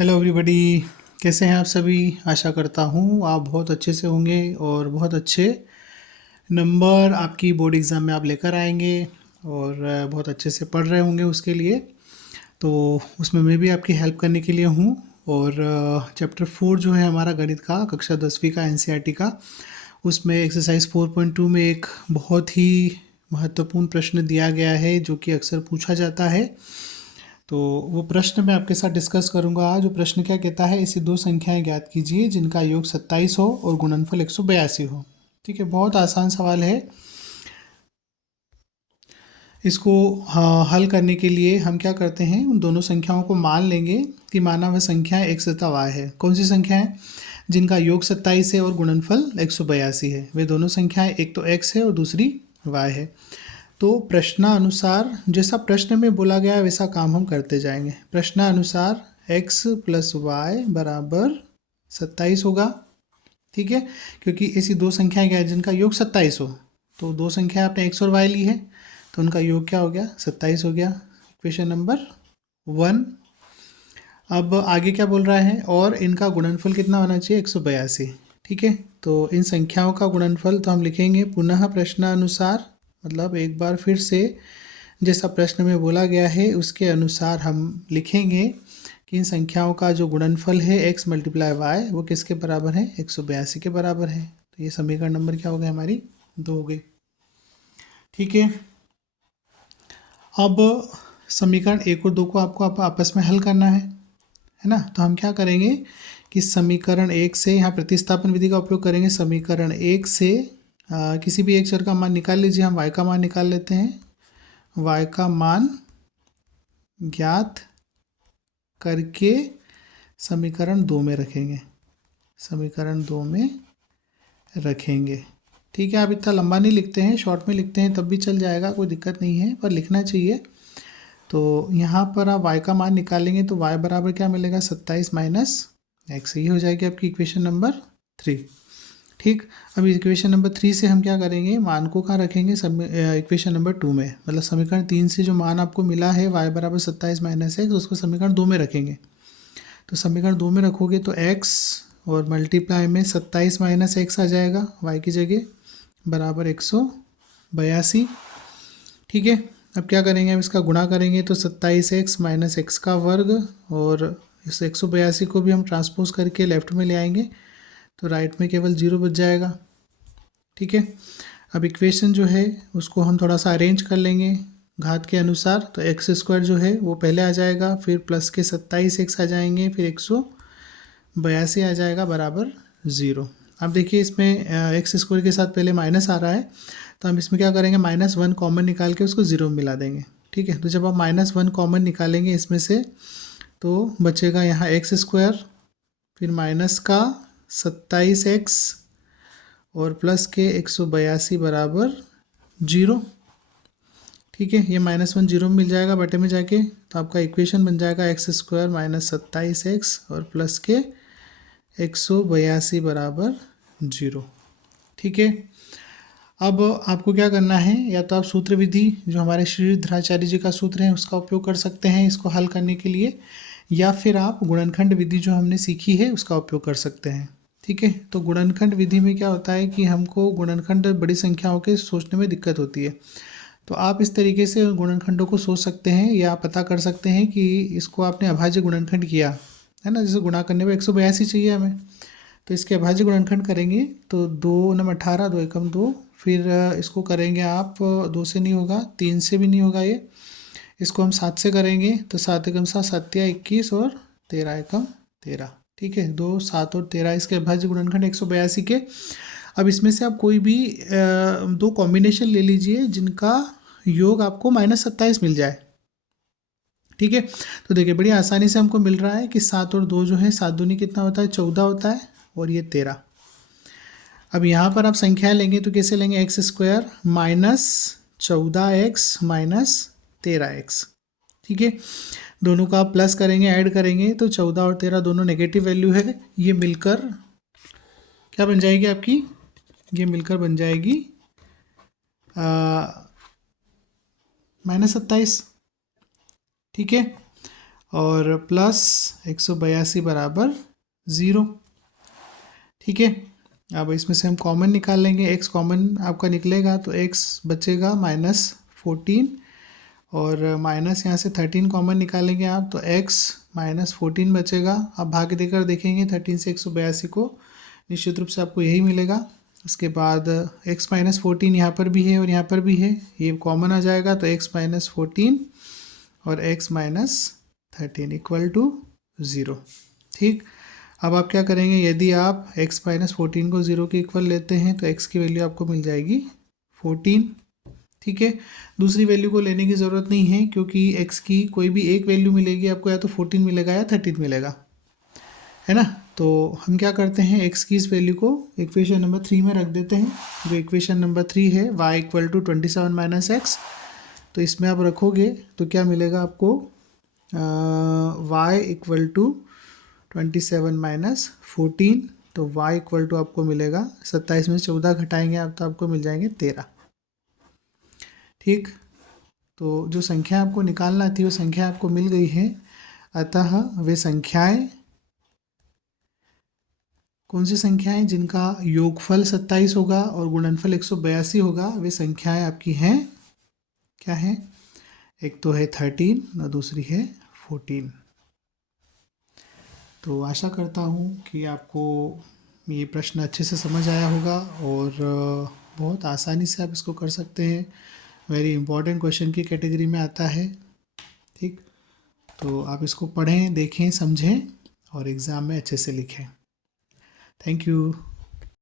Hello everybody. कैसे हैं आप सभी? आशा करता हूँ आप बहुत अच्छे से होंगे और बहुत अच्छे नंबर आपकी बोर्ड एग्ज़ाम में आप लेकर आएंगे और बहुत अच्छे से पढ़ रहे होंगे उसके लिए। तो उसमें मैं भी आपकी हेल्प करने के लिए हूँ। और चैप्टर 4 जो है हमारा गणित का कक्षा 10वीं का एनसीईआरटी का, उसमें एक्सरसाइज 4.2 में एक बहुत ही महत्वपूर्ण प्रश्न दिया गया है जो कि अक्सर पूछा जाता है। तो वो प्रश्न मैं आपके साथ डिस्कस करूंगा आज। वो प्रश्न क्या कहता है, ऐसी दो संख्याएं ज्ञात कीजिए जिनका योग 27 हो और गुणनफल 182 हो। ठीक है, बहुत आसान सवाल है। इसको हल करने के लिए हम क्या करते हैं, उन दोनों संख्याओं को मान लेंगे कि माना वह संख्या x तथा y है। कौन सी संख्या है जिनका योग 27 है और गुणनफल 182 है? वे दोनों संख्याएं, एक तो x है और दूसरी y है। तो प्रश्नानुसार जैसा प्रश्न में बोला गया है वैसा काम हम करते जाएंगे। प्रश्नानुसार x प्लस वाई बराबर 27 होगा। ठीक है, क्योंकि ऐसी दो संख्याएं क्या है जिनका योग 27 हो। तो दो संख्या आपने x और y ली है तो उनका योग क्या हो गया, 27 हो गया। Equation number 1। अब आगे क्या बोल रहा है, और इनका गुणनफल कितना होना चाहिए, 182। ठीक है, तो इन संख्याओं का गुणनफल तो हम लिखेंगे पुनः प्रश्नानुसार, मतलब एक बार फिर से जैसा प्रश्न में बोला गया है उसके अनुसार हम लिखेंगे कि इन संख्याओं का जो गुणनफल है x मल्टीप्लाई वाई वो किसके बराबर है, 182 के बराबर है। तो ये समीकरण नंबर क्या हो गया, हमारी 2 हो गई। ठीक है, अब समीकरण 1 और 2 को आपको आपस में हल करना है ना। तो हम क्या करेंगे कि समीकरण 1 से यहाँ प्रतिस्थापन विधि का उपयोग करेंगे। समीकरण 1 से किसी भी एक चर का मान निकाल लीजिए। हम y का मान निकाल लेते हैं। y का मान ज्ञात करके समीकरण 2 में रखेंगे। समीकरण 2 में रखेंगे। ठीक है, आप इतना लंबा नहीं लिखते हैं, शॉर्ट में लिखते हैं तब भी चल जाएगा, कोई दिक्कत नहीं है, पर लिखना चाहिए। तो यहाँ पर आप y का मान निकालेंगे तो y बराबर क्या मिलेगा, 27 माइनस एक्स। ये हो जाएगी आपकी इक्वेशन नंबर 3। ठीक, अब इक्वेशन नंबर 3 से हम क्या करेंगे, मान को कहाँ रखेंगे, सब इक्वेशन नंबर 2 में। मतलब समीकरण 3 से जो मान आपको मिला है y बराबर 27 माइनस एक्स, उसको समीकरण 2 में रखेंगे। तो समीकरण 2 में रखोगे तो x और मल्टीप्लाई में 27 माइनस एक्स आ जाएगा y की जगह, बराबर 182। ठीक है, अब क्या करेंगे, अब इसका गुणा करेंगे तो 27x माइनस एक्स का वर्ग, और इस 182 को भी हम ट्रांसपोज करके लेफ्ट में ले आएंगे तो राइट में केवल 0 बच जाएगा। ठीक है, अब इक्वेशन जो है उसको हम थोड़ा सा अरेंज कर लेंगे घात के अनुसार। तो एक्स स्क्वायर जो है वो पहले आ जाएगा, फिर प्लस के 27x आ जाएंगे, फिर 182 आ जाएगा बराबर 0। अब देखिए इसमें एक्स स्क्वायर के साथ पहले माइनस आ रहा है, तो हम इसमें क्या करेंगे, -1 कॉमन निकाल के उसको 0 में मिला देंगे। ठीक है, तो जब आप -1 कॉमन निकालेंगे इसमें से तो बचेगा यहाँ एक्स स्क्वायर, फिर माइनस का 27x और प्लस के 182 बराबर 0। ठीक है, ये -1 0 में मिल जाएगा बटे में जाके, तो आपका इक्वेशन बन जाएगा एक्स स्क्वायर माइनस 27x और प्लस के 182 बराबर 0। ठीक है, अब आपको क्या करना है, या तो आप सूत्र विधि जो हमारे श्रीधराचार्य जी का सूत्र है उसका उपयोग कर सकते हैं इसको हल करने के लिए, या फिर आप गुणनखंड विधि जो हमने सीखी है उसका उपयोग कर सकते हैं। ठीक है, तो गुणनखंड विधि में क्या होता है कि हमको गुणनखंड बड़ी संख्याओं के सोचने में दिक्कत होती है। तो आप इस तरीके से गुणनखंडों को सोच सकते हैं, या पता कर सकते हैं कि इसको आपने अभाज्य गुणनखंड किया है ना, जैसे गुणा करने में 182 चाहिए हमें, तो इसके अभाज्य गुणनखंड करेंगे तो 2 नम 18, 2 एकम 2, फिर इसको करेंगे आप 2 से नहीं होगा, 3 से भी नहीं होगा ये, इसको हम 7 से करेंगे तो 7 एकम 7, 7 या 21 और 13 एकम 13। ठीक है, 2, 7 और 13 इसके अभाज्य गुणनखंड 182 के। अब इसमें से आप कोई भी दो कॉम्बिनेशन ले लीजिए जिनका योग आपको -27 मिल जाए। ठीक है, तो देखिए बड़ी आसानी से हमको मिल रहा है कि 7 और 2 जो है, 7 दूनी कितना होता है, 14 होता है, और ये 13। अब यहाँ पर आप संख्या लेंगे तो कैसे लेंगे, x square minus 14x minus 13x। ठीक है, दोनों का आप प्लस करेंगे, ऐड करेंगे तो 14 और 13 दोनों नेगेटिव वैल्यू है, ये मिलकर क्या बन जाएगी आपकी, ये मिलकर बन जाएगी -27। ठीक है, और प्लस 182 बराबर 0। ठीक है, अब इसमें से हम कॉमन निकाल लेंगे। x कॉमन आपका निकलेगा तो x बचेगा -14, और माइनस यहाँ से 13 कॉमन निकालेंगे आप तो x -14 बचेगा। अब भाग देकर देखेंगे 13 से 182 को, निश्चित रूप से आपको यही मिलेगा। उसके बाद x -14 यहाँ पर भी है और यहाँ पर भी है, ये कॉमन आ जाएगा तो x -14 और x -13 इक्वल टू 0। ठीक, अब आप क्या करेंगे, यदि आप x -14 को 0 के इक्वल लेते हैं तो x की वैल्यू आपको मिल जाएगी 14। ठीक है, दूसरी वैल्यू को लेने की ज़रूरत नहीं है क्योंकि x की कोई भी एक वैल्यू मिलेगी आपको, या तो 14 मिलेगा या 13 मिलेगा, है ना। तो हम क्या करते हैं, x की इस वैल्यू को इक्वेशन नंबर 3 में रख देते हैं। जो इक्वेशन नंबर 3 है y इक्वल टू 27 - x, तो इसमें आप रखोगे तो क्या मिलेगा आपको, y इक्वल टू 27 - 14, तो y इक्वल टू आपको मिलेगा 27 में से 14 घटाएंगे आप तो आपको मिल जाएंगे 13। ठीक, तो जो संख्या आपको निकालना थी वो संख्या आपको मिल गई है। अतः वे संख्याएं, कौन सी संख्याएं जिनका योगफल 27 होगा और गुणनफल 182 होगा, वे संख्याएं आपकी हैं, क्या हैं, एक तो है 13 और दूसरी है 14। तो आशा करता हूँ कि आपको ये प्रश्न अच्छे से समझ आया होगा और बहुत आसानी से आप इसको कर सकते हैं। वेरी इंपॉर्टेंट क्वेश्चन की कैटेगरी में आता है। ठीक, तो आप इसको पढ़ें, देखें, समझें और एग्ज़ाम में अच्छे से लिखें। Thank you.